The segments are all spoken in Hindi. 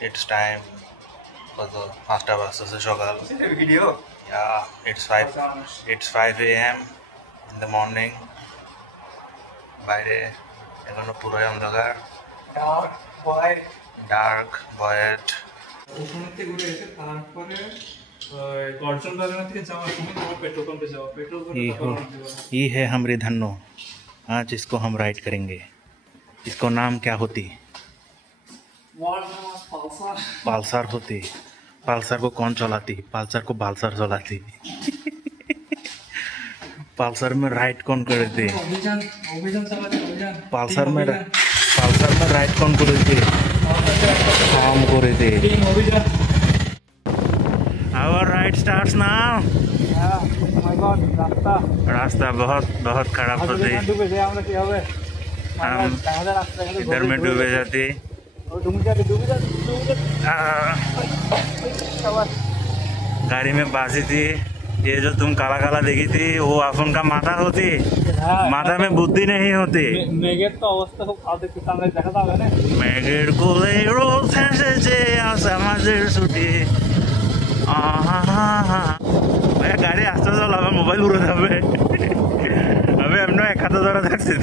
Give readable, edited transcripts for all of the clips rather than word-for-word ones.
It's time for the pasta versus the shogal. Video. Yeah, it's 5 a.m. in the morning. বাইরে এখনো পুরোই অন্ধকার, ডার্ক ভয়েড। ওখানে ঘুরে এসে তারপরে গর্জন বাগান থেকে যাওয়ার সময় তোমার পেট্রোল পাম্পে যাওয়া পেট্রোল ये है हमारी धन्नो। आज इसको हम राइड करेंगे। इसको नाम क्या होती? पालसर होती। पालसर को कौन चलाती? पालसर को बालसर चलाती। पालसर में राइड कौन करती? पालसर में राइड कौन करती? हम करती। Our ride starts now. रास्ता बहुत बहुत खराब होती। हम इधर में डूबे जाती। गाड़ी में बासी थी। ये जो तुम काला काला देखी थी वो आफन का माथा होती। माथा में बुद्धि नहीं होती। मेघेर तो अवस्था खूब खाल देखते सामने দেখা যাবে না মেঘের কোলে রোদ এসেছে আমাদের ছুটি। ভাইয়া গাড়ি আস্তে চলাবে, মোবাইল উড়ে যাবে। আমি এমনি এক হাতে ধরে থাকছি।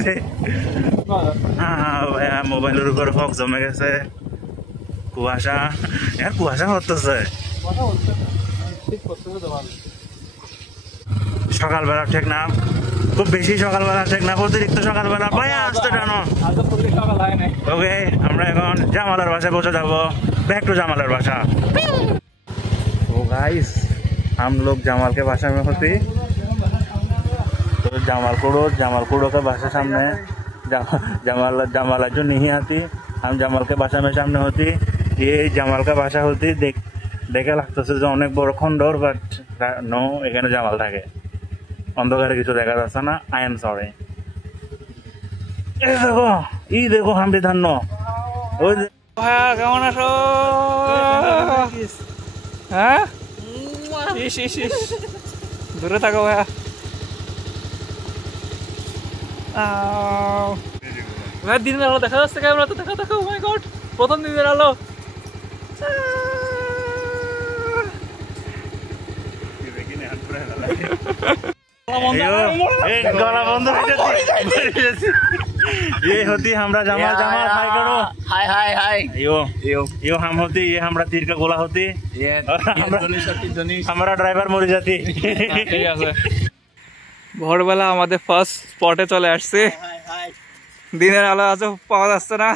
ভাইয়া মোবাইলের উপরে ফক জমে গেছে। কুয়াশা, কুয়াশা হতেছে। সকালবেলা ঠিক না, খুব বেশি সকালবেলা ঠিক না, অতিরিক্ত সকালবেলা। ভাইয়া আসতে জানো। ওকে, আমরা এখন জামালের বাসায় পৌঁছে যাবো। बैक टू जमालर बासा। तो गाइस हम लोग जमाल के बासा में होती। तो जमालपुरों का बासा सामने जमाल जो नहीं आती, हम जमाल के बासा में सामने होती। ये जमाल का बासा होती। देखे लगता से जो अनेक बड़ खंडर, बाट नो एखाने जमाल थाके। अंधकारे किछु देखा जाच्छे ना। I am sorry. देखो हमरी धन्नो। কেমন আছো? হ্যাঁ, দূরে থাকো ভাইয়া। ভাই দিনের আলো দেখা যাচ্ছে ক্যামেরা তো? দেখো ও মাই গড, প্রথম দিনের আলো। गला बंद हो जाती। ये होती हमरा जमाल हाय करो। हाय यो हम होती। ये हमरा तीर का गोला होती। हमरा ड्राइवर मर जाती। ঠিক আছে, ভোরবেলা আমাদের ফার্স্ট স্পটে চলে আসছে। দিনের আলো আজও পাওয়া যাচ্ছে না।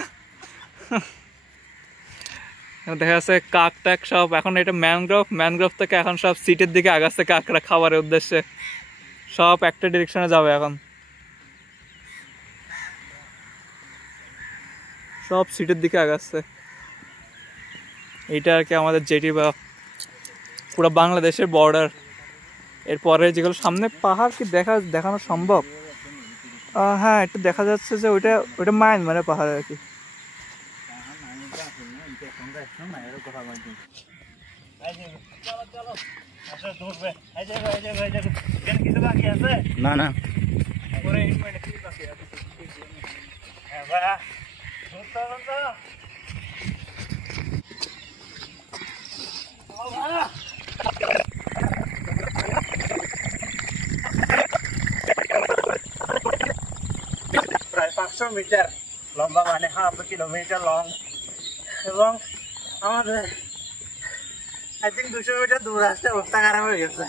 দেখা যাচ্ছে কাক টাক সব। এখন এটা ম্যানগ্রোভ থেকে এখন সব সিটের দিকে আগাচ্ছে কাকরা খাবারের উদ্দেশ্যে। সব একটা ডিরেকশনে যাবে এখন, সব সিটের দিকে আগাচ্ছে। এইটা আর কি আমাদের জেটি বা পুরো বাংলাদেশের বর্ডার। এরপরে যেগুলো সামনে পাহাড় কি দেখানো সম্ভব? হ্যাঁ, একটু দেখা যাচ্ছে যে ওইটা মাইন মানে পাহাড় আর কি। না না প্রায় 500 মিটার লম্বা, মানে 1/2 কিলোমিটার লং। এবং আমাদের আই থিঙ্ক 200 মিটার দূর আসতে অবস্থা খারাপ হয়ে গেছে।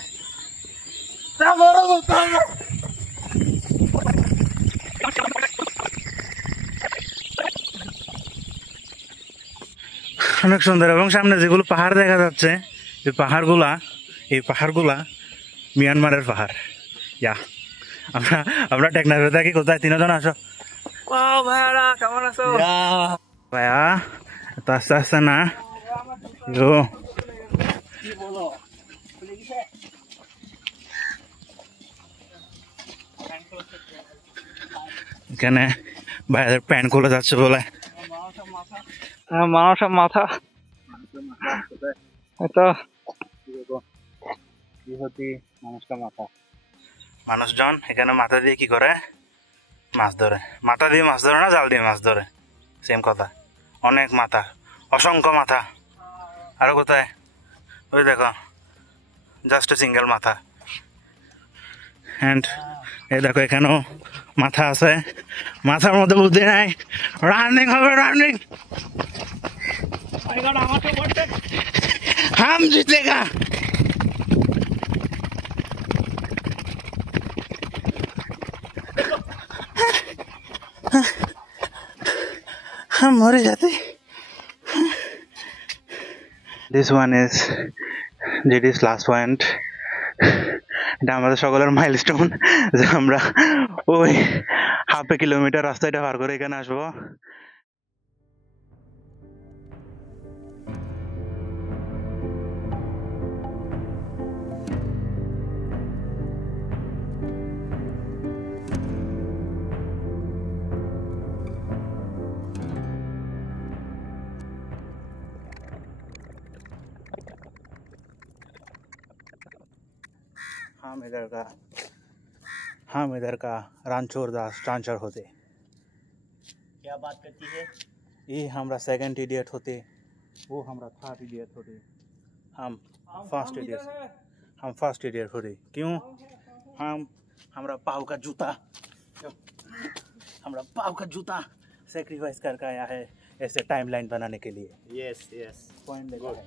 অনেক সুন্দর। এবং সামনে যেগুলো পাহাড় দেখা যাচ্ছে, এই পাহাড়গুলা মিয়ানমারের পাহাড়। ইয়া, আমরা টেকনাফে থাকি। কোথায়? 3 জন আসো। ভাইয়া কেমন আছো? ভাইয়া এত আস্তে আস্তে না। এখানে ভাইয়াদের প্যান্ট খুলে যাচ্ছে বলে। মানুষের মাথা এটা মানুষজন এখানে মাথা দিয়ে কি করে? মাছ ধরে। মাথা দিয়ে মাছ ধরে না, জাল দিয়ে মাছ ধরে, সেম কথা। অনেক মাথা, অসংখ্য মাথা। আরো কোথায়? ওই দেখো, জাস্ট সিঙ্গেল মাথা। অ্যান্ড এই দেখো এখানেও মাথা আছে, মাথার মধ্যে বুদ্ধি নাই। রানিং হবে, রানিং। হাম জিতেগা। हम मर जाते। This one is JD's last point. এটা আমাদের সকলের মাইলস্টোন যে আমরা ওই হাফ এ কিলোমিটার রাস্তাটা পার করে এখানে আসবো। हम इधर का रानछोड़ दास ट्रांसफर होते। क्या बात करती है? ये हमारा सेकंड इडियट होते, वो हमारा थर्ड इडियट होते, हम फर्स्ट इडियट, हम फर्स्ट इडियट होते। क्यों? हमारा पाव का जूता, हमारा पाव का जूता सेक्रीफाइस करके आया है ऐसे टाइमलाइन बनाने के लिए। यस यस, पॉइंट लेगा है।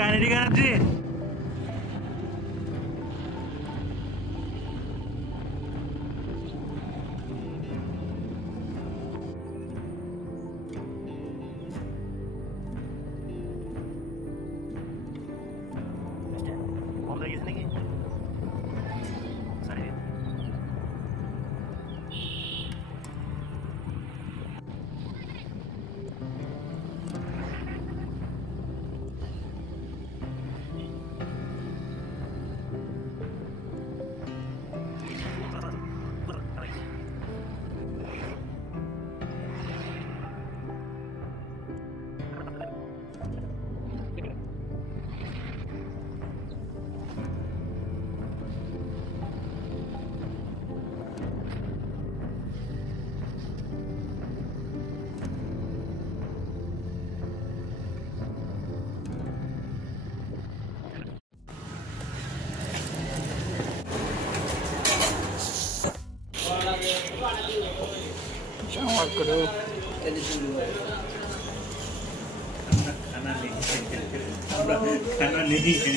Kayaknya di kanan sih. खाना नहीं है।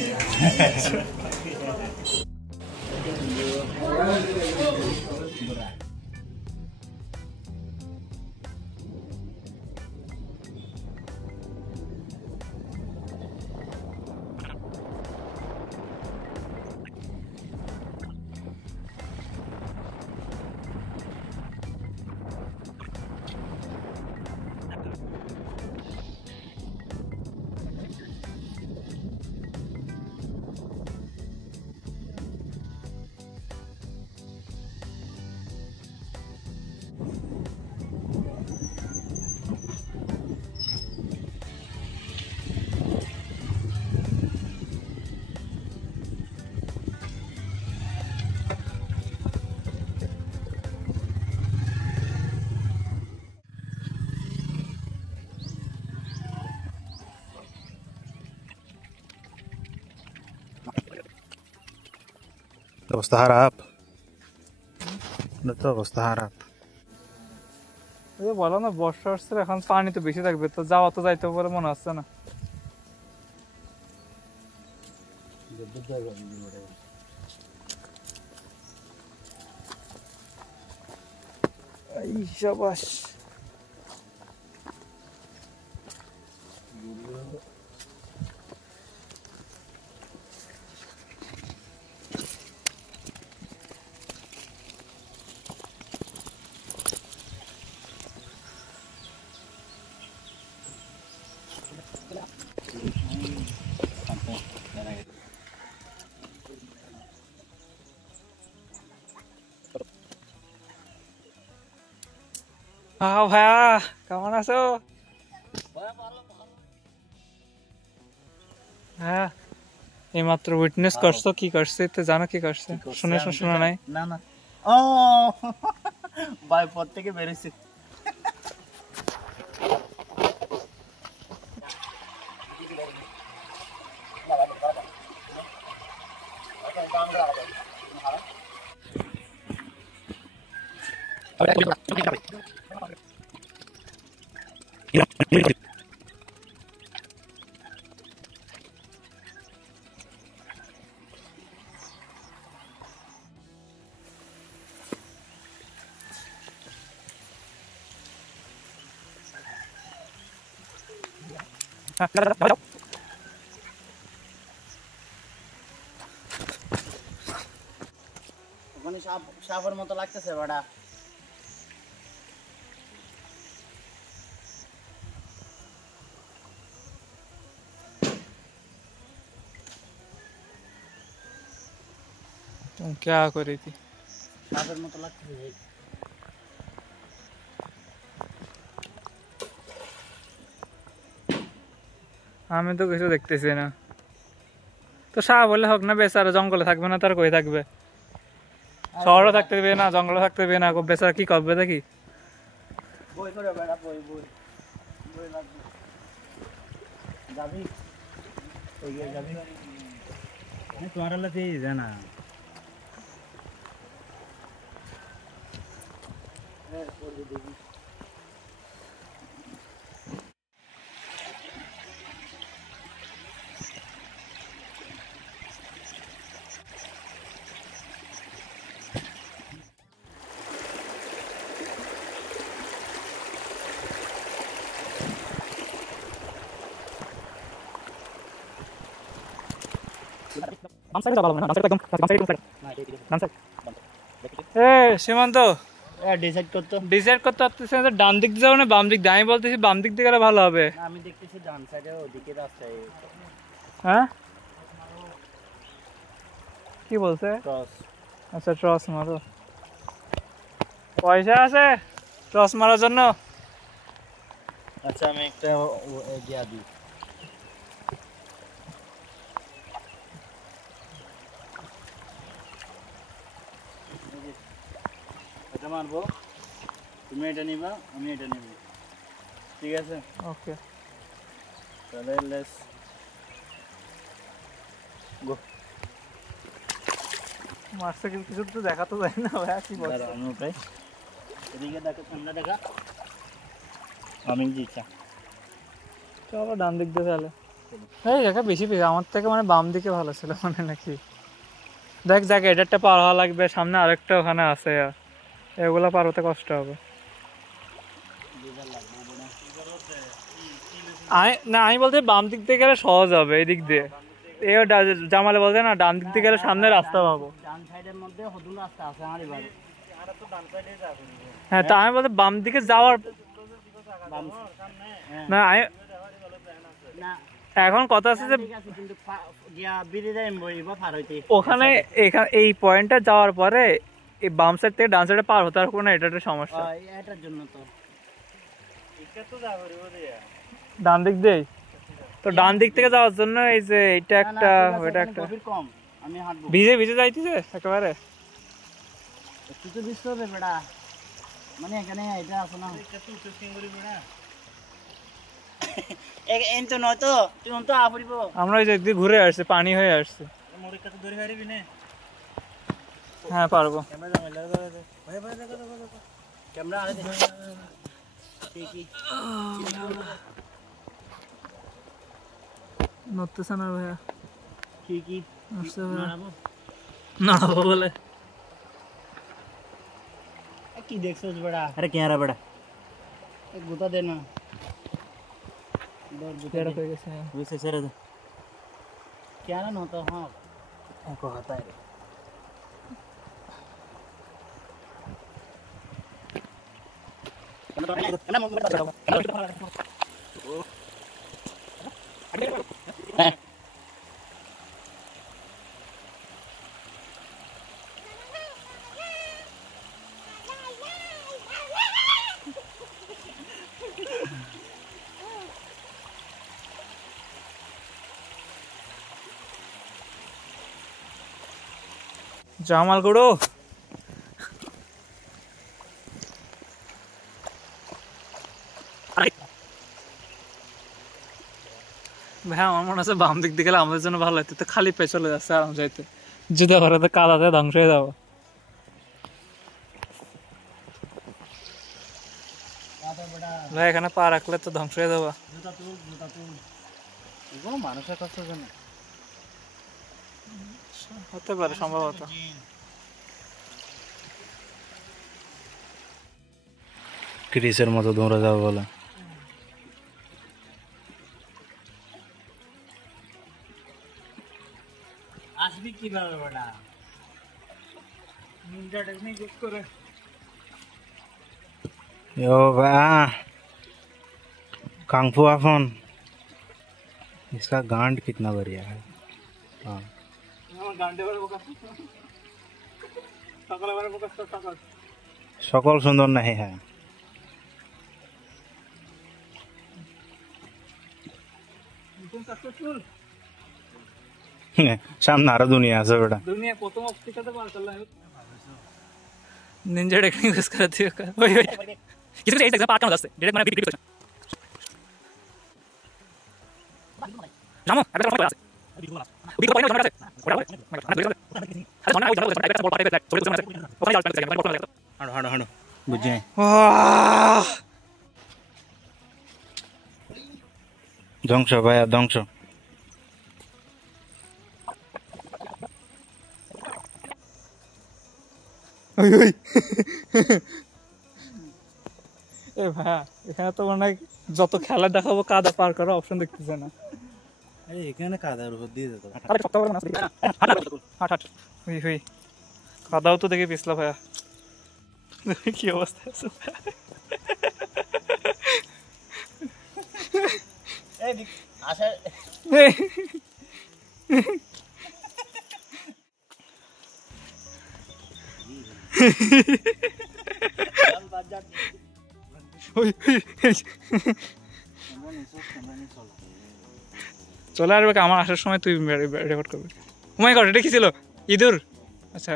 অবস্থা খারাপ, তো অবস্থা খারাপ। বলো না বর্ষা আসছে, এখন পানি তো বেশি থাকবে, তো যাওয়া তো যাইতে বলে মনে হচ্ছে না। শাবাশ। ভাইয়া কেমন আছো? হ্যাঁ, এইমাত্র উইটনেস করছো, কি করছে তো জানো? কি করছে শুনে শোনা নাই? না না, ও ভাই পথ থেকে বেরোইছে। ওখানে সাপের মতো লাগতেছে বাড়া। क्या करी थी? সাপের মতো লাগতেছে। আমি তো কিছু দেখতেছি না। তো সাপ বলে হোক না, বেচারা জঙ্গলে থাকবে না, তার কই থাকবে? শহরে থাকতে দেবে না, জঙ্গলে থাকতে দেবে না, বেচারা কি করবে দেখি? বই করে বেড়া, বই বই বই লাগবে। যাবি ওইদিকে যাবি? তোমার লাতে জানা হ্যাঁ পড়বে দেখি। সীমান্ত ডিসাইড করতো, ডিসাইড করতে পারতেছি না ডান দিক দিয়ে যাবো না বাম দিক দিয়ে। আমি বলতেছি বাম দিক দিয়ে গেলে ভালো হবে। আমি দেখতেছি ডান সাইডে ওদিকে রাস্তায় হ্যাঁ কি বলছে? ক্রস। আচ্ছা ট্রস মারো। পয়সা আছে ট্রস মারার জন্য? আচ্ছা আমি একটা গিয়া দিই। এটা মারবো, তুমি এটা নিবা, আমি এটা নিব, ঠিক আছে? ওকে তাহলে লেটস গো। মারছে কিন্তু কিছু তো দেখা তো যায় না ভাইয়া, কি বলছে? আমি ওটাই এদিকে দেখা, ঠান্ডা দেখা, আমি জিতা। চলো ডান দিক দিয়ে তাহলে। এই দেখা বেশি বেশি আমার থেকে মানে বাম দিকে ভালো ছিল মানে নাকি। দেখ দেখ এটা পার হওয়া লাগবে, সামনে আরেকটা ওখানে আছে, এগুলা পার হতে কষ্ট হবে। আমি বলতে বাম দিক দিয়ে গেলে সহজ হবে, এই দিক দিয়ে। এই জামালে বলতে না ডান দিক দিয়ে গেলে সামনে রাস্তা পাবো। ডান সাইডের মধ্যে হদুল রাস্তা আছে আমারই বাড়ি। হ্যাঁ তো আমি বলতে বাম দিকে যাওয়ার না না এখন কথা আছে যে ঠিক আছে, কিন্তু গিয়া বিরিদা এমবইবা পার হইতে ওখানে এই পয়েন্টটা যাওয়ার পরে এই বাম সাইড থেকে ডান সাইডে পার হতে পারবো না, এটা একটা সমস্যা। এটার জন্য তো ডান দিক দিয়ে তো ডান দিক থেকে যাওয়ার জন্য এই যে এটা একটা ওইটা একটা কম, আমি হাঁটবো। ভিজে ভিজে যাইতেছে একেবারে। একটু তো দিতে হবে বেড়া, মানে এখানে এটা আছে না এন তো নয় তো তুই তো আফরিব। আমরা ওই যে একদিকে ঘুরে আসছি, পানি হয়ে আসছে। হ্যাঁ পারবো। ক্যামেরা আরে দে কি নড়তেছে না ভাইয়া। কি নড়ছে ভাইয়া। নাড়াবো নাড়াবো বলে কি দেখছস বড়া? আরে क्या रहा बड़ा? एक गुता देना इधर गुता তেড়া दे হয়ে গেছে। वैसे सर क्या ना होता हां को आता है জামাল গুড়ো ভাই আমার মনে হচ্ছে বাম দিক দিয়ে গেলে আমাদের জন্য ভালো হতো, তো খালি পেয়ে চলে যাচ্ছে আরাম যাইতে, জুতা ভরে তো কাদাতে ধ্বংস হয়ে যাবো। ভাই এখানে পা রাখলে তো ধ্বংস হয়ে যাবো। এগুলো মানুষের কষ্ট জানে হতে পারে সম্ভবত। ক্রিসের মতো দৌড়া যাবে বলে আসবি কিভাবে বড়া? নিনজা টেকনিক ইউজ করে। यो बा कांगफू आफोन इसका गांड कितना बढ़िया है। हाँ আমার গান্ডে বারে বোকা সকালে বারে বোকা সকাল সকল সুন্দর नहीं है। সাকসেসফুল সামনে আরো দুনিয়া আছে বেটা। দুনিয়া প্রথম অফিসাতে পার করলাম নিনজা টেকনিক ইউজ করে দিও। ওই ওই কিছু কিছু এই এক্সাম্পল আটকানো যাচ্ছে ডাইরেক্ট মানে বিক্রি করছে জামো একটা কথা আছে বিক্রি করে না আছে ওটা আরে মনে হয় ওটা একটা বল পাঠাবে দেখ চলে যাচ্ছে ওখানে যাচ্ছে মানে বল পাঠাবে হাঁটো হাঁটো হাঁটো বুঝে ধ্বংস ভাইয়া ধ্বংস। এ ভাই এখানে তো মানে যত খেলা দেখাবো কাদা পার করার অপশন দেখতেছে না। আরে এখানে কাদার উপর দিয়ে যেত। আরে সপ্তাহ করে না হাট হাট হুই হুই কাদাও তো দেখে পিছলা ভাইয়া কি অবস্থা আছে এই আসে চলে আসবে আমার আসার সময় তুই রেকর্ড করবি। ও মাই গড এটা কি ছিল? ইঁদুর? আচ্ছা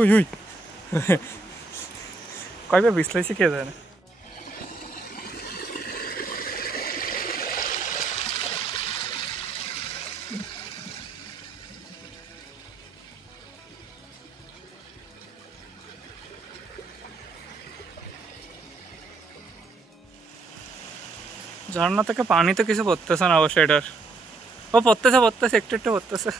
উই উই কয়বার বিশ্লেষি কে জানে। ঝর্ণা থেকে পানি তো কিছু পড়তেছে না অবশ্যই এটার। ও পড়তেছে একটু একটু পড়তেছে।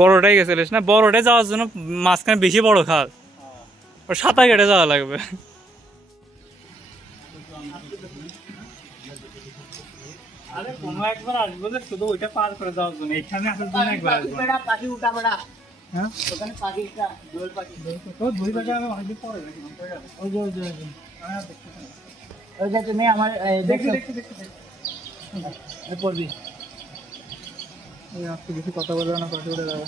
বড়টাই গেছিলিস না? বড়টাই যাওয়ার জন্য মাঝখানে বেশি বড় খাল, ওর সাঁতার কেটে যাওয়া লাগবে। আরে কোনো একবার আসবো যে শুধু ওইটা পার করে যাওয়ার জন্য, এখানে আসার জন্য একবার আসবো। পাখি উঠা বড়া হ্যাঁ ওখানে পাখিটা দোল পাখি তো দুই জায়গায় আমি অনেকদিন পরে দেখলাম। ওই যে ওই যে তুমি আমার দেখো পড়বি এই আজকে বেশি কথা বলবে না, পাশে উঠে যাবে।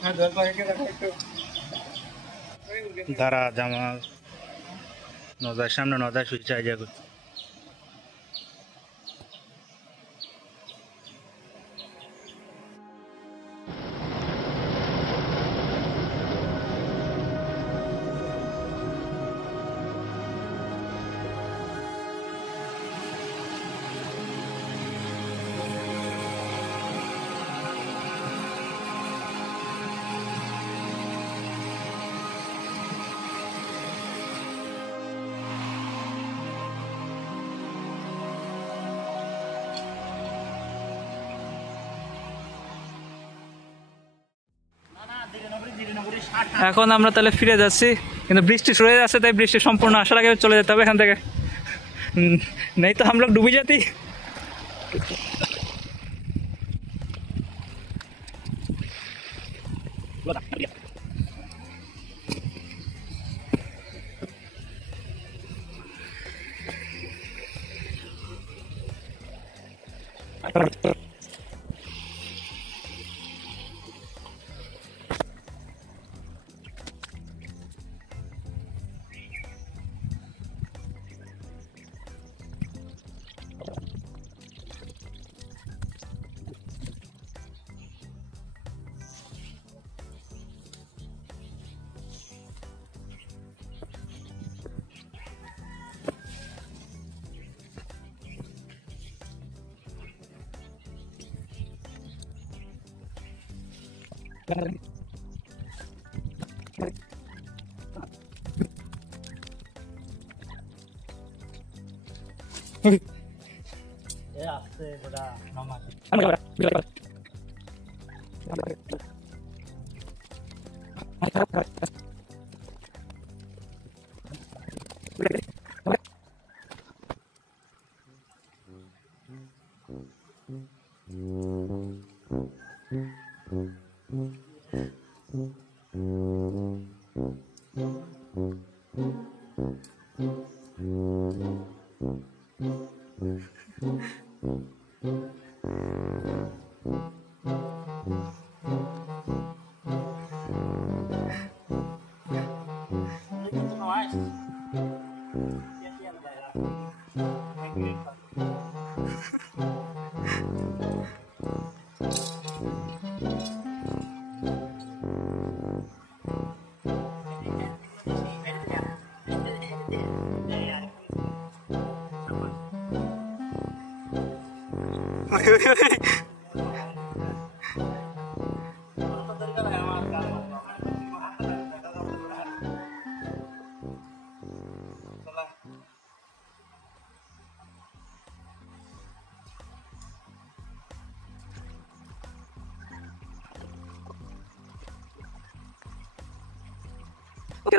হ্যাঁ দোল পাখিকে দেখো একটু ধারা জামা নদার সামনে নদার সুইচ আইডিয়া করি এখন আমরা তাহলে ফিরে যাচ্ছি, কিন্তু বৃষ্টি শুরু হয়ে যাচ্ছে, তাই বৃষ্টি সম্পূর্ণ আসার আগে চলে যেতে হবে এখান থেকে, নেই তো हम लोग डूबी जाती।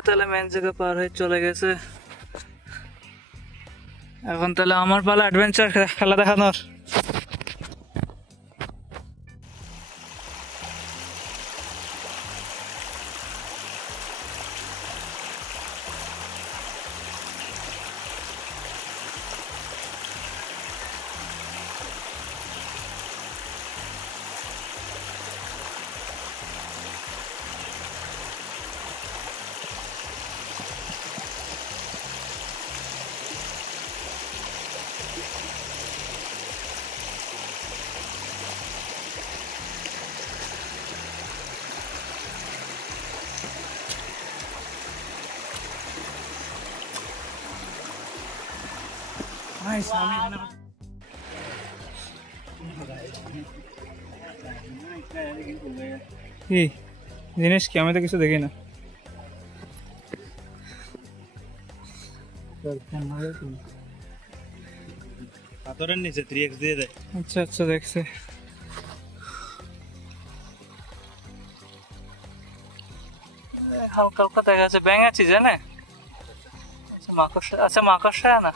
তাহলে মেন জায়গা পার হয়ে চলে গেছে, এখন তাহলে আমার পালা অ্যাডভেঞ্চার খেলা দেখানোর। কি জিনিস কি, আমি তো কিছু দেখি না। পাথরের নিচে 3x দিয়ে দেয়। আচ্ছা আচ্ছা, দেখছে হালকা হালকা দেখা যাচ্ছে, ব্যাঙ আছে জানে। আচ্ছা মাকড়সা, আচ্ছা মাকড়সা না,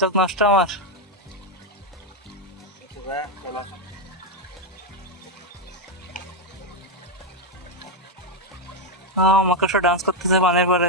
চোখ নষ্ট আমার। হ্যাঁ মাকড়সা ডান্স করতেছে পানির পরে।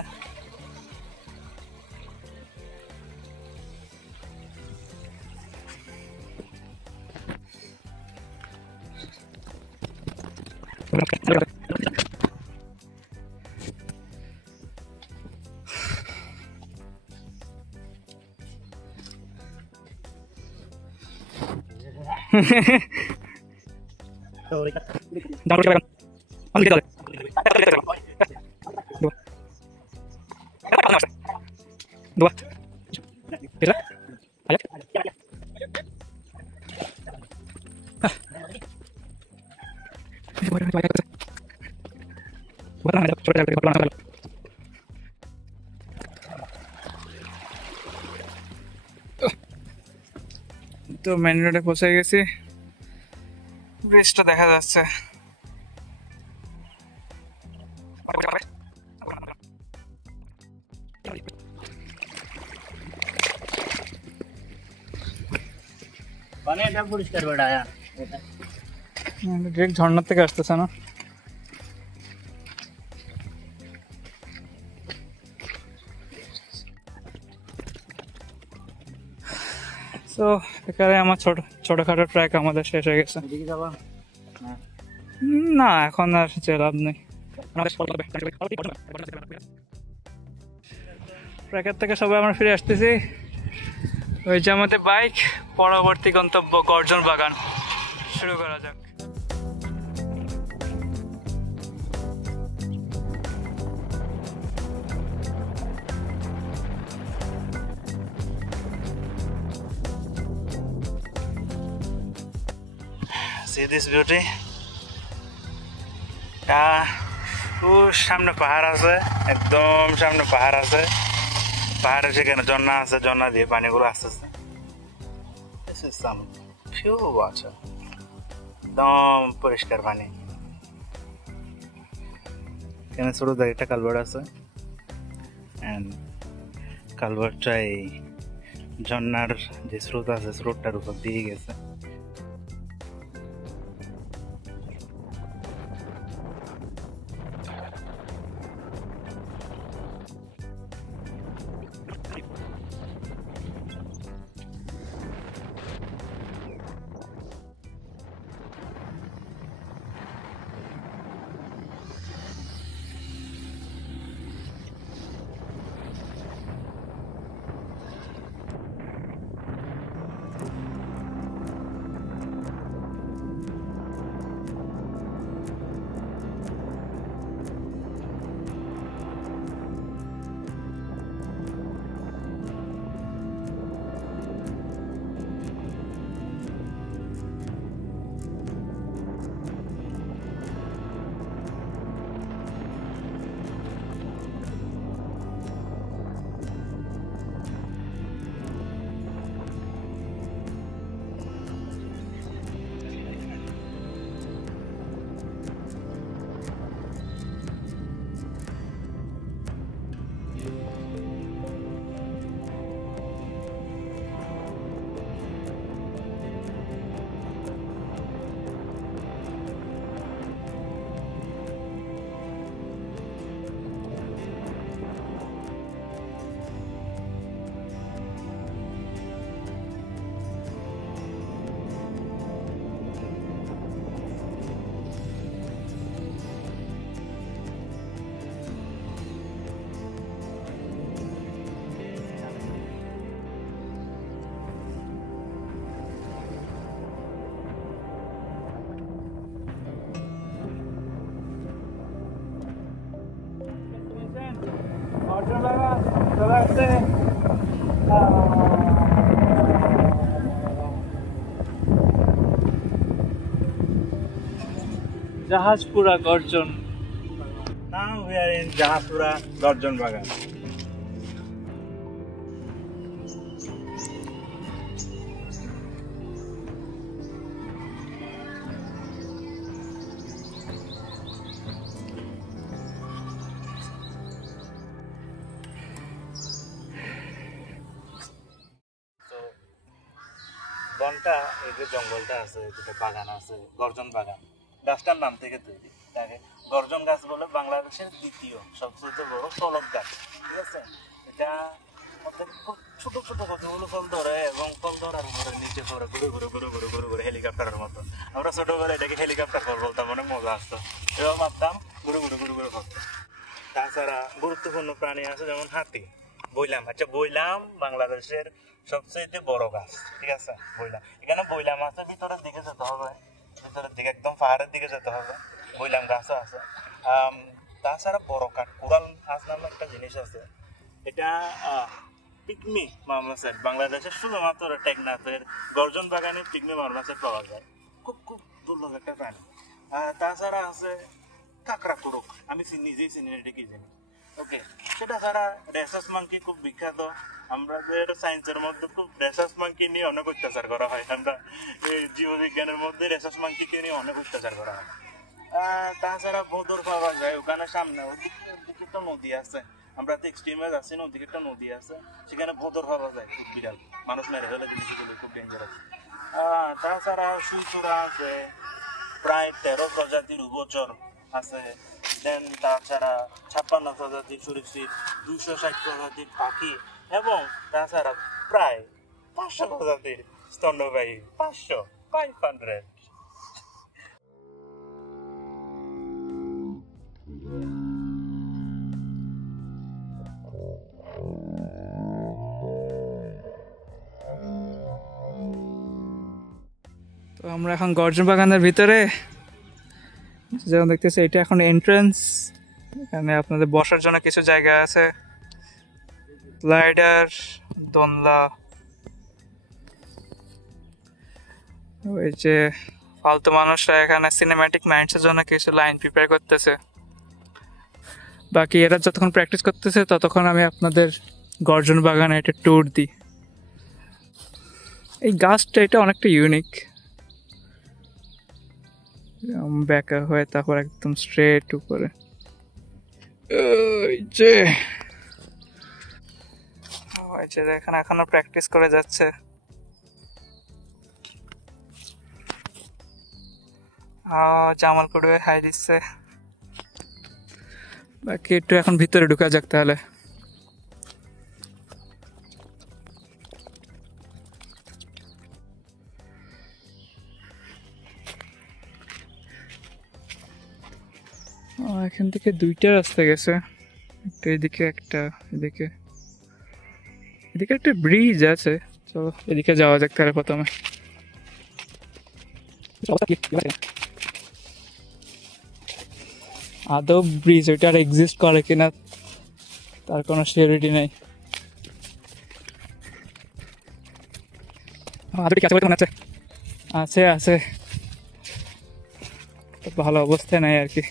তো মেন রোডে পৌঁছে গেছি, ব্রিজটা দেখা যাচ্ছে। পানিটা পরিষ্কার বেড়ায়া ডিরেক্ট ঝর্ণার থেকে আসতেছে না? তো এখানে আমার ছোটখাটো ট্র্যাক আমাদের শেষ হয়ে গেছে। এদিকে যাবা না এখন আর যে লাভ নেই। ট্র্যাকের থেকে সবাই আমরা ফিরে আসতেছি। ওই যে আমাদের বাইক, পরবর্তী গন্তব্য গর্জন বাগান। শুরু করা যাক। See this beauty? সামনে পাহাড় আছে, একদম সামনে পাহাড় আছে। পাহাড়ের সেখানে ঝর্ণা আছে, ঝর্ণা দিয়ে পানিগুলো আসতেছে। This is some pure water. একদম পরিষ্কার পানি। এখানে ছোট একটা কালভার্ট আছে, এন্ড কালভার্টটা এই ঝর্ণার যে স্রোত আছে, স্রোতটার উপর দিয়ে গেছে। জাহাজপুরা গর্জন। Now we are in Jahapura Garjan Bagan. বনটা এই যে জঙ্গলটা আছে, যেটা বাগান আছে, গর্জন বাগান, গাছটার নাম থেকে তৈরি। তাকে গর্জন গাছ বলে বাংলাদেশের দ্বিতীয় সবচেয়ে বড় তলব গাছ, ঠিক আছে? এটা মধ্যে খুব ছোট ছোট কতগুলো ফল ধরে এবং ফল ধরার উপরে নিচে পড়ে ঘুরে ঘুরে ঘুরে ঘুরে ঘুরে ঘুরে হেলিকপ্টারের মতো। আমরা ছোটবেলায় এটাকে হেলিকপ্টার ফল বলতাম, অনেক মজা আসতো। এবার ভাবতাম ঘুরে ঘুরে ঘুরে ঘুরে ফল। তাছাড়া গুরুত্বপূর্ণ প্রাণী আছে যেমন হাতি, বইলাম, আচ্ছা বইলাম বাংলাদেশের সবচেয়ে বড় গাছ, ঠিক আছে বইলাম। এখানে বইলাম আছে, ভিতরের দিকে যেতে হবে, ভিতরের দিকে একদম পাহাড়ের দিকে যেতে হবে, বইলাম গাছও আছে। তাছাড়া বড় কাঠ কোরাল হাঁস নামে একটা জিনিস আছে, এটা পিকমি মারমাসেট, বাংলাদেশের শুধুমাত্র টেকনাফের গর্জন বাগানে পিকমি মারমাসেট পাওয়া যায়, খুব খুব দুর্লভ একটা প্রাণী। তাছাড়া আছে কাঁকড়া কুড়ুক, আমি নিজেই চিনি এটা কি জিনিস। ওকে, সেটা ছাড়া রেসাস মাংকি খুব বিখ্যাত, আমাদের সায়েন্সের মধ্যে খুব রেসাস মাংকি নিয়ে অনেক অত্যাচার করা হয়, আমরা জীববিজ্ঞানের মধ্যে রেসাস মাংকিকে নিয়ে অনেক অত্যাচার করা হয়। তাছাড়া বদর পাওয়া যায় ওখানে সামনে, ওদিকে একটা নদী আছে, আমরা তো এক্সট্রিমে যাচ্ছি না, ওদিকে একটা নদী আছে, সেখানে বদর পাওয়া যায়, খুব বিরাল, মানুষ মেরে ফেলে জিনিসগুলো, খুব ডেঞ্জারাস। তাছাড়া সুইচুরা আছে, প্রায় 13 প্রজাতির উভচর আছে। দেন তাছাড়া 56 প্রজাতির সরীসৃপ, 260 প্রজাতির পাখি, এবং তাছাড়া প্রায় 500 প্রজাতির স্তন্যপায়ী, 500। তো আমরা এখন গর্জন বাগানের ভিতরে, যেমন দেখতেছি এটা এখন এন্ট্রান্স। এখানে আপনাদের বসার জন্য কিছু জায়গা আছে, স্লাইডার, দোলনা, ওই যে ফালতু মানুষরা এখানে সিনেম্যাটিক মাইন্ডসের জন্য কিছু লাইন প্রিপেয়ার করতেছে। বাকি এরা যতক্ষণ প্র্যাকটিস করতেছে ততক্ষণ আমি আপনাদের গর্জন বাগানে একটা ট্যুর দিই। এই গাছটা এটা অনেকটা ইউনিক, ব্যাকা হয়ে তারপর একদম স্ট্রেট উপরে। দেখেন এখনো প্র্যাকটিস করে যাচ্ছে। জামাল করবে, হাই দিচ্ছে। বাকি একটু এখন ভিতরে ঢুকা যাক তাহলে। এখান থেকে দুইটা রাস্তা গেছে, একটা এদিকে একটা এদিকে, এদিকে একটা ব্রিজ আছে। চলো এদিকে যাওয়া যাক তাহলে প্রথমে। আদৌ ব্রিজ ওইটা আর এক্সিস্ট করে কিনা তার কোনো সিওরিটি নেই। আছে আছে, ভালো অবস্থায় নাই আর কি।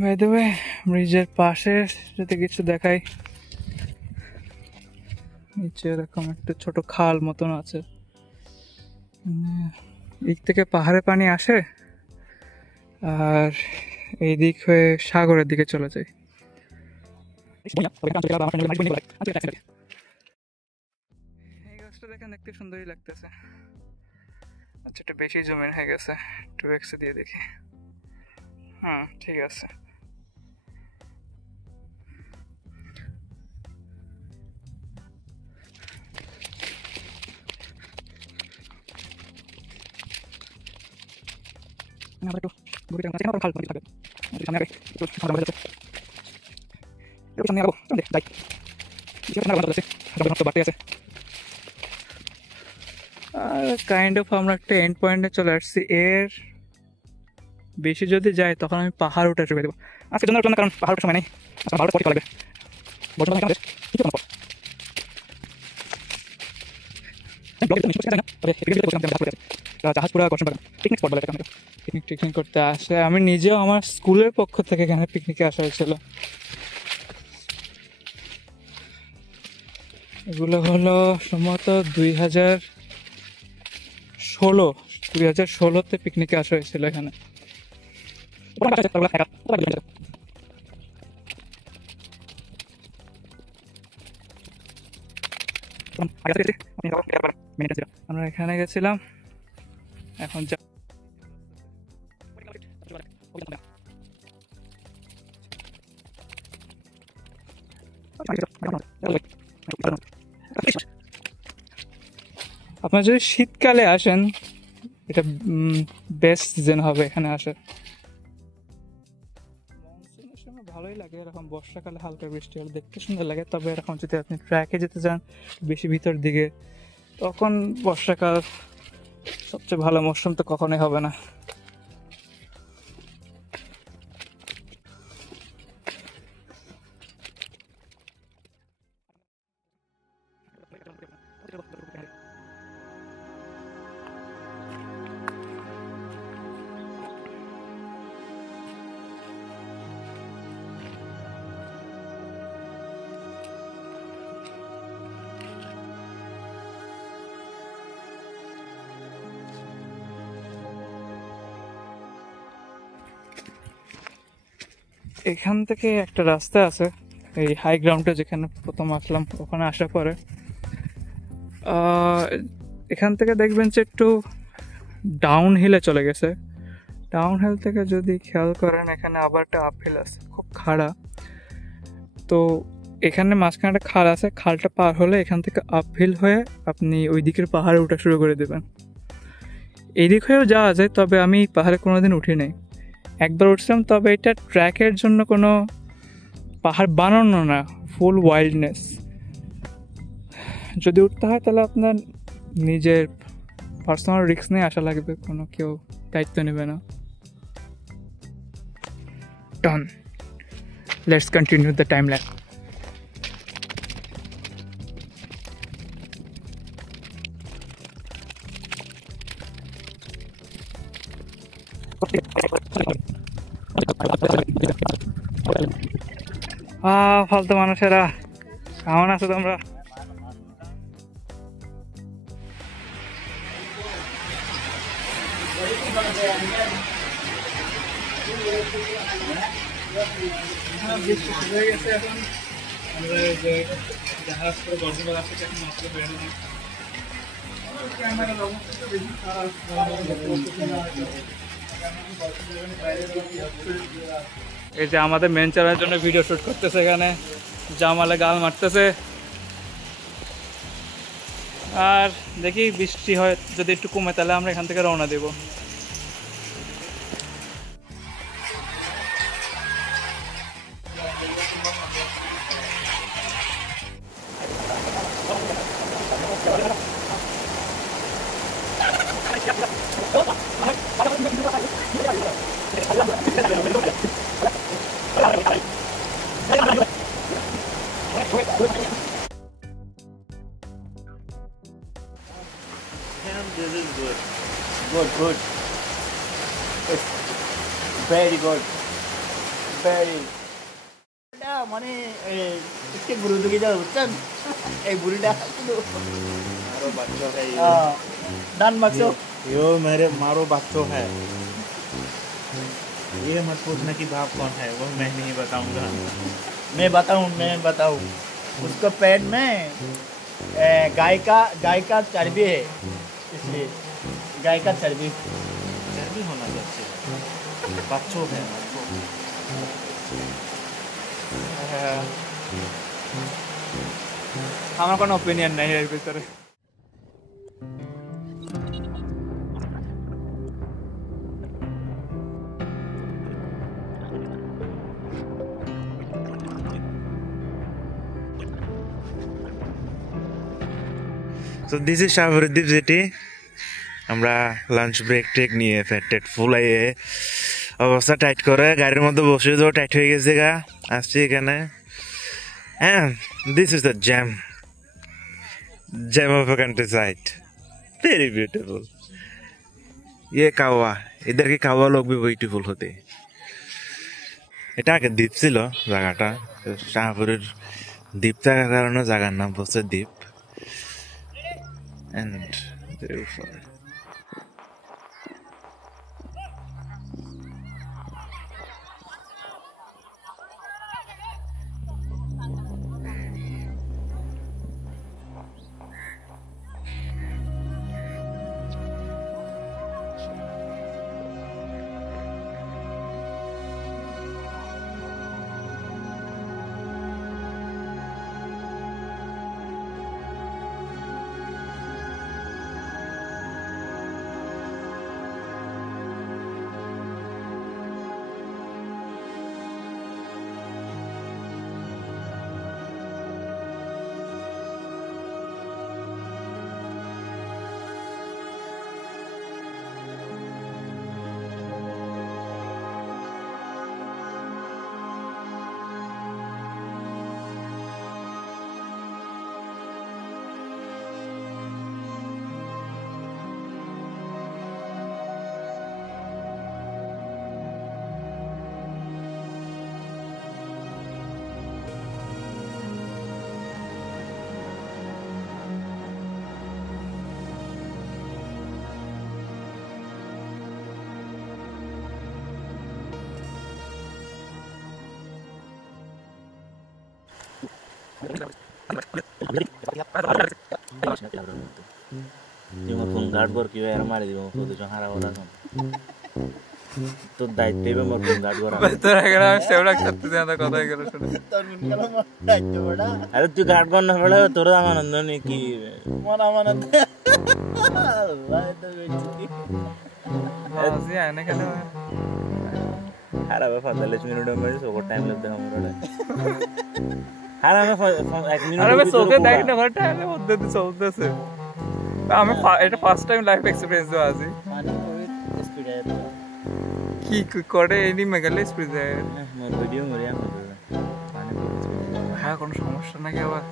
বাই দ্য ওয়ে, ব্রিজের পাশে যদি কিছু দেখাই, নিচে এরকম একটা ছোট খাল মতন আছে, এই থেকে পাহাড়ে পানি আসে আর এই দিক হয়ে সাগরের দিকে চলে যায়। এই গাছটা দেখেন দেখতে সুন্দরই লাগতেছে। আচ্ছা একটু বেশি জমিন হয়ে গেছে, 2x দিয়ে দেখি। হ্যাঁ ঠিক আছে। কাইন্ড অফ আমরা একটা এন্ড পয়েন্টে চলে আসছি। এর বেশি যদি যায় তখন আমি পাহাড় উঠে চলে দেবো আজকের জন্য, কারণ পাহাড় সময় নেই, পাহাড়টা পরে লাগবে। পিকনিক করতে আসে, আমি নিজেও আমার স্কুলের পক্ষ থেকে এখানে পিকনিকে আসা হয়েছিল। এগুলো হলো সম্ভবত 2016-তে পিকনিকে আসা হয়েছিল এখানে। আমরা এখানে গেছিলাম, এখন আপনারা যদি শীতকালে আসেন এটা বেস্ট সিজন হবে এখানে আসে। মনসুনের সময় ভালোই লাগে, এরকম বর্ষাকালে হালকা বৃষ্টি হলে দেখতে সুন্দর লাগে। তবে এরকম যদি আপনি ট্র্যাকে যেতে চান বেশি ভিতর দিকে, তখন বর্ষাকাল সবচেয়ে ভালো মৌসুম তো কখনোই হবে না। এখান থেকে একটা রাস্তা আছে এই হাই গ্রাউন্ডে, যেখানে প্রথম আসলাম ওখানে আসার পরে এখান থেকে দেখবেন যে একটু ডাউন হিলে চলে গেছে। ডাউন হিল থেকে যদি খেয়াল করেন এখানে আবার একটা আপ হিল আছে, খুব খাড়া। তো এখানে মাঝখানে একটা খাল আছে, খালটা পার হলে এখান থেকে আপ হিল হয়ে আপনি ওই দিকের পাহাড়ে ওঠা শুরু করে দেবেন। এই দিক হয়েও যাওয়া যায়, তবে আমি পাহাড়ে কোনোদিন উঠি নাই, একবার উঠছিলাম। তবে এটা ট্র্যাকের জন্য কোনো পাহাড় বানানো না, ফুল ওয়াইল্ডনেস। যদি উঠতে হয় তাহলে আপনার নিজের পার্সোনাল রিস্ক নিয়ে আসা লাগবে, কোনো কেউ দায়িত্ব নেবে না। ডান, লেটস কন্টিনিউ দ্য টাইম ল্যাপ। ফালতু মানুষেরা, কেমন আছো তোমরা? এই যে আমাদের মেন চ্যানেলের জন্য ভিডিও শুট করতেছে, এখানে জামালে গাল মারতেছে। আর দেখি বৃষ্টি হয় যদি একটু কমে তাহলে আমরা এখান থেকে রওনা দেব। This is good. Good. It's very good. Very. মানে इसके गुरु की जा उच्चन ए बुरीडा मारो बच्चों है ये दान बच्चों यो मेरे मारो बच्चों है। ये मत पूछना कि बाप कौन है, वो मैं नहीं बताऊंगा। मैं बताऊं उसको पेट में गाय का चर्बी है, इसलिए गाय का चर्बी होना चाहिए। बच्चों है আমার কোনো ওপিনিয়ন নেই এর ভিতরে। So this is Shahabuddin City. আমরা লাঞ্চ ব্রেক টেক নিয়ে ফ্যাট ফুলাইয়ে অবস্থা টাইট করে গাড়ির মধ্যে বসে তো টাইট হয়ে গেছে গা। আসছি এখানে, হ্যাঁ, this is the jam of a country side, very beautiful. ये कावा, इधर के कावा लोग भी ब्यूटीफुल होते। এটা আগে দ্বীপ ছিল জায়গাটা, শাহপুরের দ্বীপ থাকার কারণে জায়গার নাম হচ্ছে দ্বীপ। And therefore তুই আমার ফোন গার্ড কর কিভাবে আর মারি দিব কত হারা ওরা তোর দায়িত্ব হবে আমার ফোন গার্ড করা তোর আগে আমি সেওলা খেতে দেন না কথা গেল শুনে তোর ফোন গেল আমার দায়িত্ব বড়া আরে তুই গার্ড কর না বড়া তোর আনন্দ নেই কি মন আনন্দ আল্লাহ তো বেঁচে আজি আনে কেন হারা বে 45 মিনিট में सो को टाइम लगता है हमरा হারা বে 1 মিনিট আরে সোকে দেখ না ঘর টাইম মধ্যে তো চলতেছে আমি এটা ফার্স্ট টাইম লাইফ এক্সপেরিয়েন্স তো আজি পানি করে স্পিড আয় কি করে এনি মেগালে স্পিড যায় মোর ভিডিও মরিয়া পানি করে হ্যাঁ কোনো সমস্যা নাকি আবার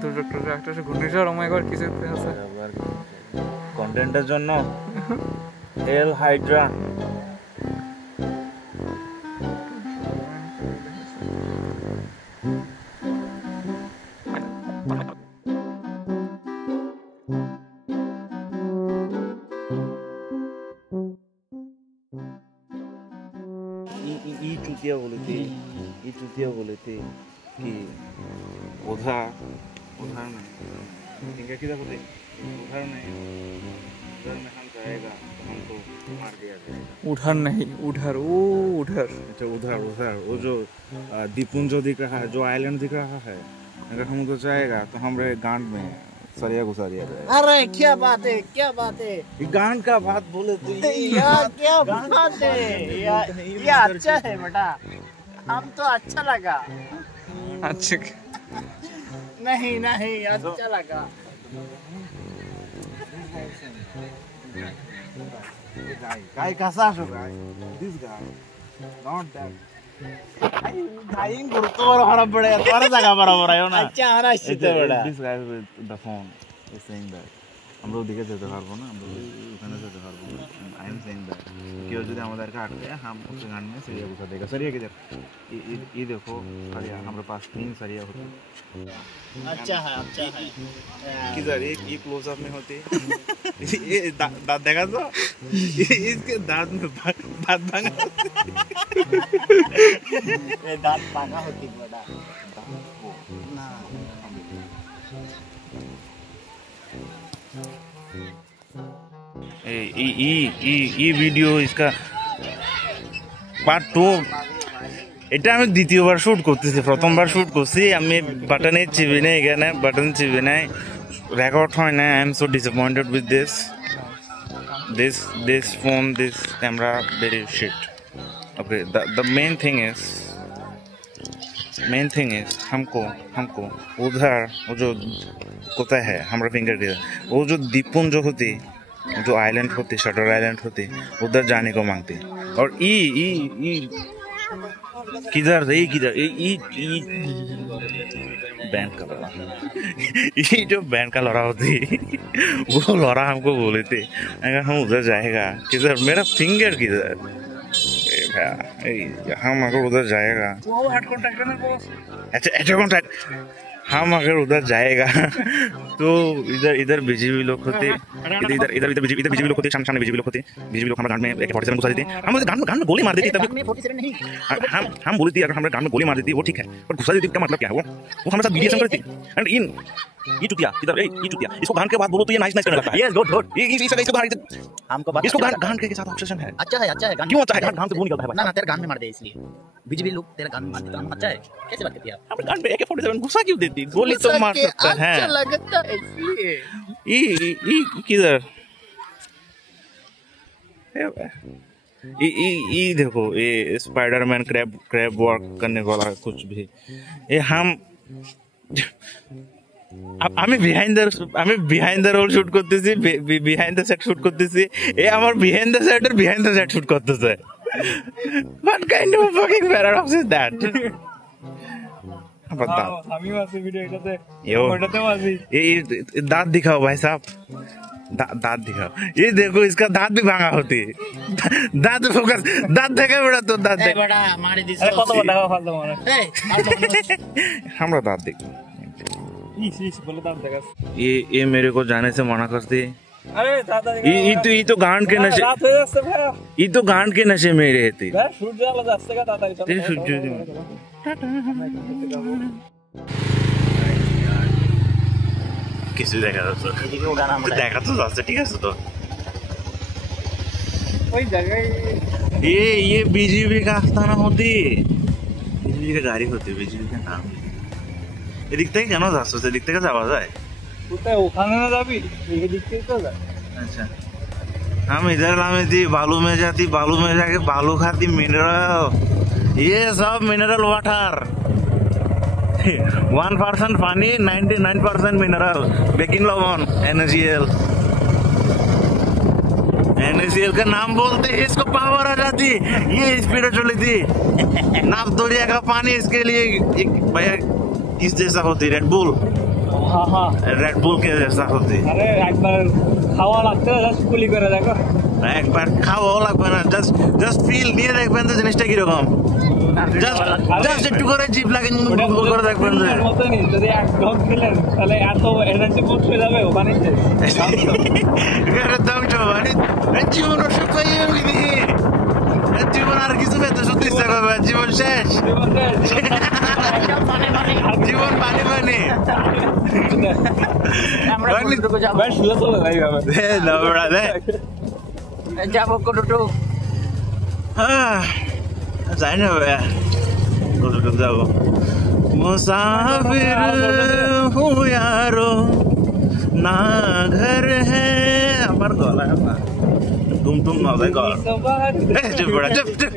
তো ডক্টর একটা ঘূর্ণিঝড় ওমাই গড কিছু আছে আবার কন্টেন্টের জন্য এল হাইড্রা ये चुतिया बोले थे कि उधार नहीं इनका किधर बोले उधार नहीं उधार में हम जाएगा तो हमको मार दिया जाएगा उधर नहीं उधर वो उधर अच्छा उधर वो जो द्वीपुंज दिख रहा है जो आइलैंड दिख रहा है अगर हम उधर जाएगा तो हमारे गांड में सरिया घुसारिया जाएगा अरे क्या बात है ये गांड का बात बोले तो यार क्या बात है ये अच्छा है बेटा हम तो अच्छा लगा अच्छा नहीं अच्छा लगा guy कैसा हो guy this guy not that गाइंग गुरुत्वाकर्षण हरा पड़े तुम्हारा जगह बराबर है ना अच्छा हरा शिते बड़ा this guy with the phone is saying that हम लोग दिखे যেতে পারবো না हम लोग ওখানে যেতে পারবো না I am saying that কেউ যদি আমাদেরকে আটকে हम उसके गांड में सरिया घुसा देगा सरिया किधर ये देखो सरिया हमारे पास 3 सरिया होते अच्छा है किधर एक ये क्लोज अप में होते ये दांत देखा तो इसके दांत में दांत भांगा ये दांत भांगा होती बड़ा ना ये वीडियो इसका পার্ট 2 এটা আমি দ্বিতীয়বার শুট করতেছি প্রথমবার শুট করছি আমি বাটনে চিপি নাই এখানে বাটন চিপি নাই রেকর্ড হয় না I am so disappointed with this phone this camera very shit okay the main thing is हमको उधर वो जो कोता है हमारा फिंगर के वो जो द्वीपपुंज होती जो आइलैंड होती शटर आइलैंड होती उधर जाने को मांगते और किधर बैंड का लड़ा ये जो बैंड का लड़ा होती वो लड़ा हमको बोले थे अगर हम उधर जाएगा किधर मेरा फिंगर किधर हम अगर उधर जाएगा अच्छा कॉन्टैक्ट हम अगर उधर जाएगा तो इधर बीजेपी लोग होते इधर बीजेपी लोग होते सामने बीजेपी लोग होते बीजेपी लोग हमारे गांड में AK-47 घुसा देते हम गांड में गोली मार देती तब हम बोलती अगर हमारे गांड में गोली मार देती वो ठीक है पर घुसा देती का मतलब क्या है वो हमारे साथ मीडिएशन करती एंड ये चुतिया किधर ये चुतिया इसको गांड के बाद बोलो तो ये नाइस करने लगता है यस गुड इसको गांड हमको इसको गांड के साथ ऑब्सेशन है अच्छा है क्यों अच्छा है गांड से वो निकलता है ना तेरे गांड में मार दे इसलिए बीजेपी लोग तेरे गांड में मार देते अच्छा है कैसे बात करती है आप गांड में AK-47 घुसा क्यों देती गोली तो मार सकता है अच्छा लगता है इसलिए ये किधर ये देखो ये स्पाइडरमैन क्रैब वॉक करने वाला कुछ भी ये আমি বিহাইন্ড দ্য রোল শুট করতেছি বিহাইন্ড দ্য সেট শুট করতেছি আমার বিহাইন্ড দ্য সেট শুট করতেছে what kind of fucking paradox is that बताओ আমিও আছি ভিডিও এটাতে यो ওটাতেও আছি ये दांत दिखाओ भाई साहब दांत दिखाओ ये देखो इसका दांत भी भांगा होती है दांत फोकस दांत देखे बड़ा तो दांत देख बड़ा हमारे दिस আরে কত বড় দেখা ফালতো মানে हमरा दांत देख इस बोले दांत देखा ये मेरे को जाने से मना करती है अरे दादा ये तो गांड के नशे रात हो जाते भाई ये तो गांड के नशे में रहती भाई शूट जाला जाते का दादा तेरी शूट जो কিছু দেখা যাচ্ছে এদিকে উড়ান আমরা দেখা তো যাচ্ছে ঠিক আছে তো ওই জায়গায় ये बीजेपी का आस्थाना होती बीजेपी का गाड़ी होती बीजेपी का नाम এদিক থেকে কেন যাচ্ছ এদিক থেকে যাওয়া যায় কোথায় ওখানে না যাবি এদিক থেকে তো যা अच्छा हम इधर लामे थी बालू में जाती बालू में जाके बालू खाती मिनरल ये सब मिनरल वाटर 1% पानी 99% मिनरल बेकिंग लवण NaCl NaCl का नाम बोलते ही इसको पावर आ जाती ये स्पिरिचुअलिटी नाप दरिया का पानी इसके लिए एक भैया किस जैसा होती रेड बुल হ্যাঁ হ্যাঁ रेड बुल के जैसा होती আরে একবার খাওয়া লাগতে জাস্ট কুলি করে দেখো একবার খাওয়াও লাগবে না জাস্ট জাস্ট ফিল দিয়ে দেখবেন তো জিনিসটা কিরকম জাস্ট একটু করে জিভ লাগে করে দেখবেন যে মতনই যদি এক ঢোক খেলেন তাহলে এত এনার্জি বুস্ট হয়ে যাবে ওখানে একদম মানে জীবন অসুখাই জীবন আর কিছু পেতে সত্যি ইচ্ছা করবে জীবন শেষ জীবন পানি পানি আমরা কতটুকু যাব শুয়ে চলে যাই যাব কতটুকু যাই না ভাইয়া কতটুকু যাবো মুসাফির হু यारो না ঘর হ্যাঁ আমার গলা না তুম তুম না যায় গলা চুপ বড়া চুপ চুপ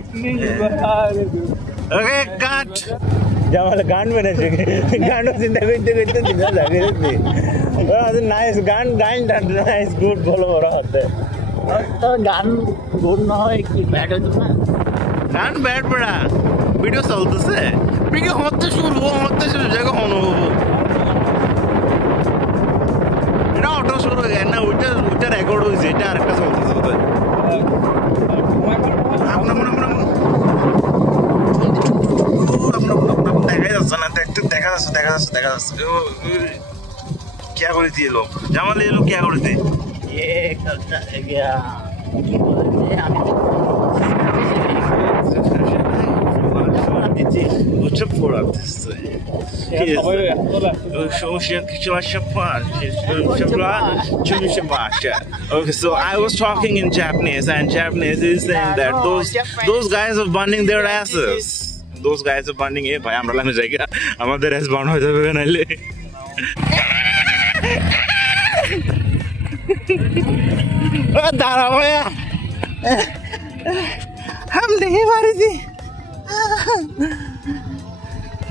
ওকে কাট জামাল গান বানাইছে গান চিন্তা করতে করতে দিন লাগে রে নাইস গান গাইন নাইস গুড ভালো বড় হতে তো গান গুণ না হয় কি ব্যাড হতো না গান ব্যাড বড়া ভিডিও চলতেছে ভিডিও হতে শুরু জায়গা হনো এটা অটো শুরু হয়ে যায় না ওইটা রেকর্ড হয়েছে এটা আরেকটা চলতেছে দেখা যাচ্ছে না একটু দেখা যাচ্ছে क्या করে দিয়ে লোক জামাল ये लोग क्या করে দিয়ে ये करता है क्या What's up for this? Okay, so I was talking in Japanese, and Japanese is saying that those guys are burning their asses. Those guys are burning it. भाई हमरा लाने जाएगा हमारे ass burn हो जाएगा ना ले दारा भैया हम नहीं मारी थी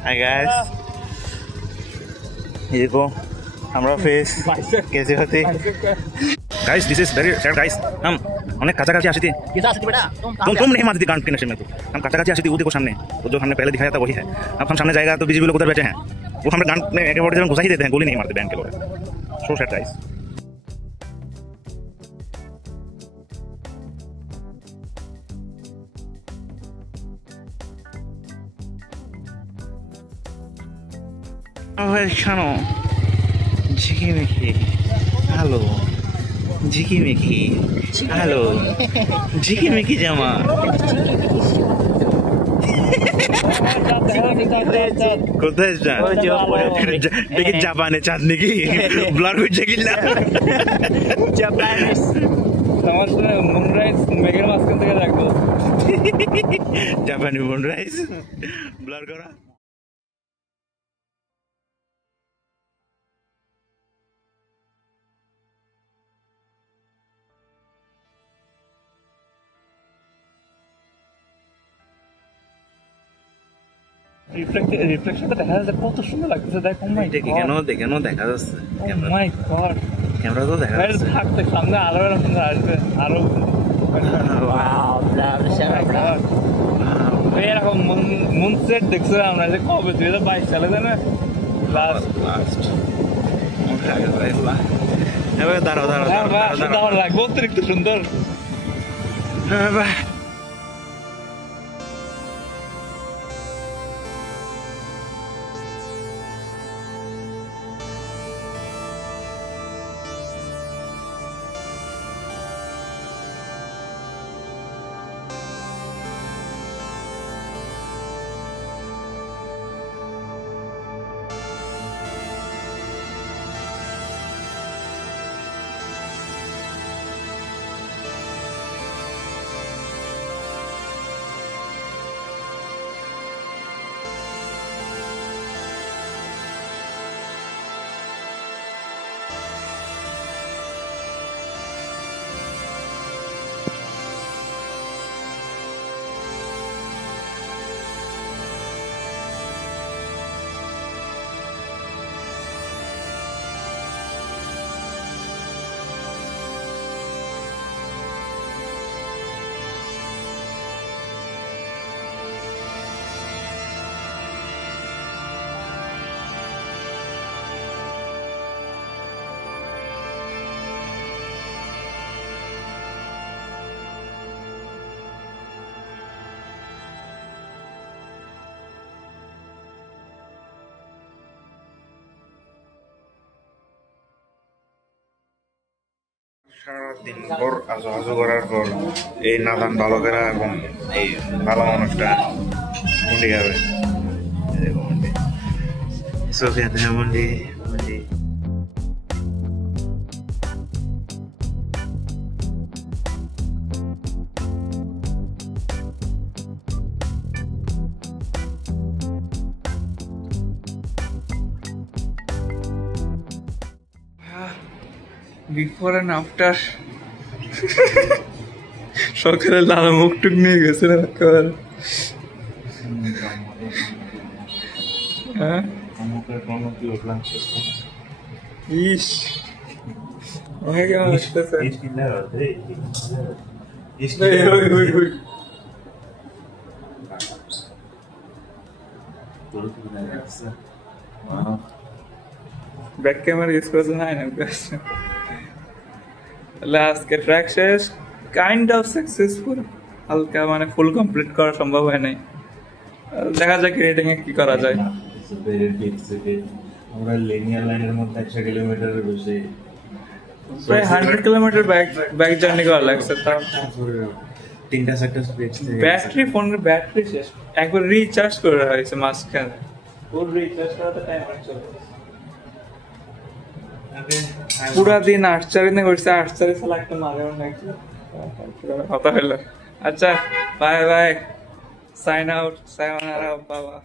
Hi guys ये देखो हमारा फेस कैसे होती guys this is very sad guys हम অনেক কাছাকাছি আসি थी किसा से बेटा तुम नहीं मारती गांड के नशे में तो हम काछाकाछी आसी थी वो देखो सामने तो जो हमने पहले दिखाया था वही है अब हम सामने जाएगा तो बीजेपी लोग उधर बैठे हैं वो हमें गांड में एक बॉडी घुसा ही देते हैं गोली नहीं मारते बैंक के लोग so sad guys Channel Jikimiki Hello Jikimiki Hello Jikimiki Jama কোথায় যান দেখি জাপানে চাঁদনি কি ব্লার হচ্ছে কিনা জাপানিজ আমার মুনরাইজ মেঘের মাঝখান থেকে রাখবো জাপানি মুনরাইজ ব্লার করা রিফ্লেকশনটা দেখা যাচ্ছে কত সুন্দর লাগতেছে দেখো কেন দেখা যাচ্ছে মাই গড ক্যামেরা তো দেখা যাচ্ছে থাকতে সামনে আরো এরকম সুন্দর আসবে আরো ওয়াও এরকম মুন সেট দেখছো আমরা যে কবে 2022 সালে না লাস্ট এবার দাঁড়াও লাগবে অতিরিক্ত সুন্দর সারাদিন পর আজো আজো করার পর এই নাদান বালকেরা এবং এই ভালো মানুষটা মুন্ডি খাবে সোফিয়া মুন্ডি মুন্ডি বিফোর অ্যান্ড আফটার সকালে লাল মুখ টুক নিয়ে গেছে একেবারে হ্যাঁ ইস আমাকে কেমন আসতেছে ব্যাক ক্যামেরা ইউজ করতে হয় না আজকে ট্র্যাক শেষ কাইন্ড অফ সাকসেসফুল হালকা মানে ফুল কমপ্লিট করা সম্ভব হয় নাই দেখা যাক রেটিং এ কি করা যায় আমরা লিনিয়ার লাইনের মধ্যে 100 কিলোমিটারের বেশি প্রায় 100 কিলোমিটার ব্যাক জার্নি করা লাগছে তাও তিনটা সেক্টর স্পিড ব্যাটারি ফোনের ব্যাটারি শেষ একবার রিচার্জ করে রাখছে মাঝখানে ফুল রিচার্জ করাতে টাইম চলে পুরা দিন আর্চারি না করছে আর্চারি সালা একটা মারে নাকি কথা হলো আচ্ছা বাই বাই সাইন আউট সায়নারা বাবা